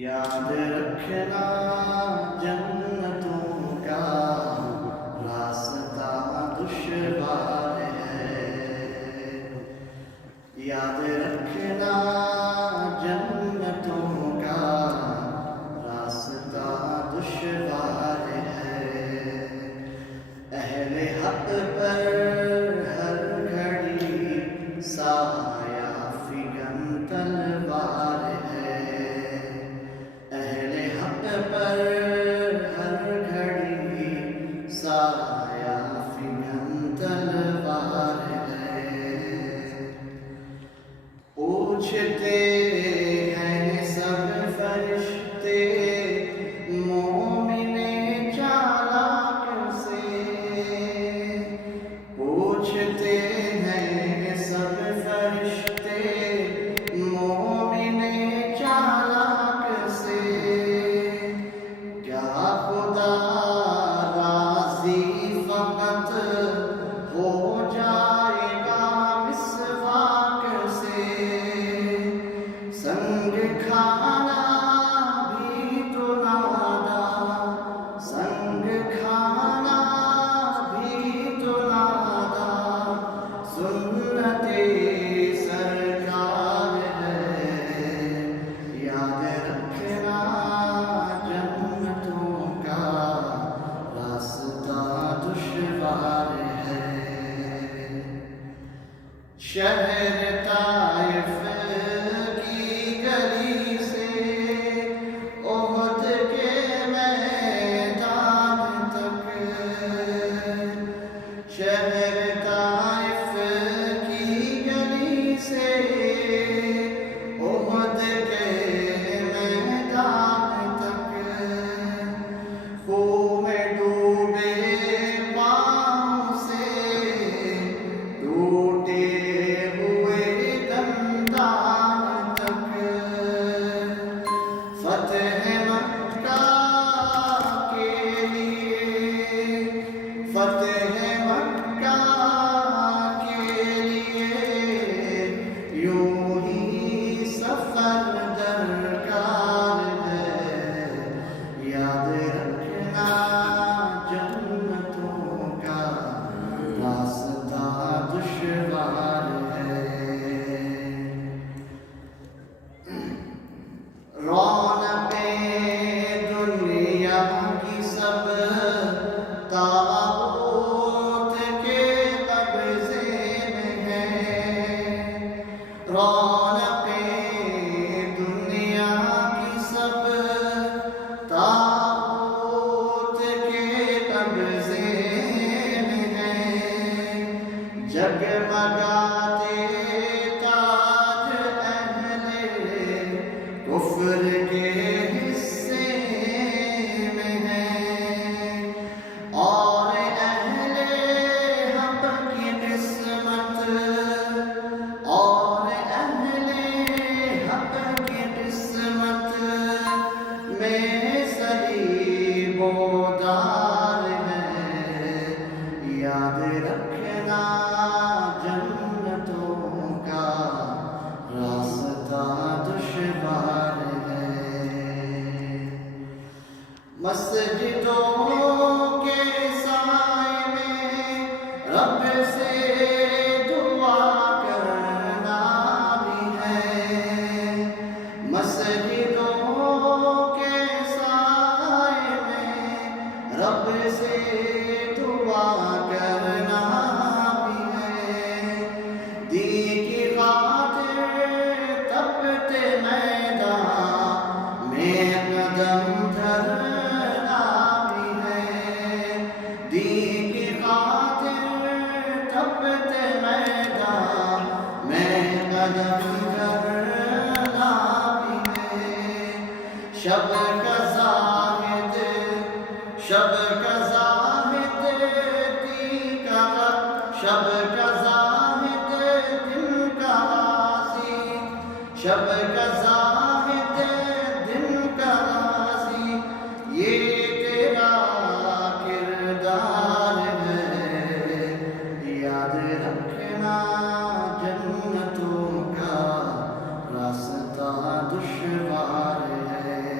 یاد رکھنا جنتوں کا راستہ دشوار ہے، یاد رکھنا جنتوں کا راستہ دشوار ہے، اہل حق پر ہر گھڑی سایہ فگن تلوار ہے، اہل حق پر ہر گھڑی سایہ فگن تلوار ہے، پوچھتے ہیں سب فرشتے مومن چالاک سے، پوچھتے ہیں سب فرشتے مومن چالاک سے، کیا خدا راضی فقط ہو جائے گا مسواک سے، سنگ کھانا بھی تو نادا، سنگ کھانا بھی تو نادا، سنت سرکار ہے، یاد رکھنا جنتوں کا راستہ دشوار ہے، شہر طائف کی گلی سے احد کے میدان تک، شہر طائف کی گلی سے احد کے میدان تک، خون میں ڈوبے پاؤں سے ٹوٹے ہوئے دندان تک، فتح مکہ کے لیے، فتح مکہ کے لیے یوں ہی سفر درکار ہے، یاد رکھنا جنتوں کا راستہ دشوار ہے، رونقیں دنیا کی سب تاغوت کے قبضے میں ہیں، رونقیں دنیا کی سب تاغوت کے قبضے میں ہیں، جگمگاتے تاج اہل کفر کے حصے میں ہیں، اور اہل حق کی قسمت، اور اہل حق کی قسمت میں صلیب و دار ہے، یاد رکھنا جنتوں کا راستہ دشوار ہے، مسجدوں کے سائے میں رب سے دعا کرنا بھی ہے، مسجدوں کے سائے میں رب سے دعا کرنا بھی ہے، دین کی خاطر تپتے میدان میں قدم دھرنا بھی ہے، دین کی خاطر تپتے میدان میں قدم دھرنا بھی ہے، شب کا زاہد، شب کا زاہد دین کا غم، شب کا زاہد دن کا غازی، شب کا زاہد دن کا غازی، یہ تیرا کردار ہے، یاد رکھنا جنتوں کا راستہ دشوار ہے۔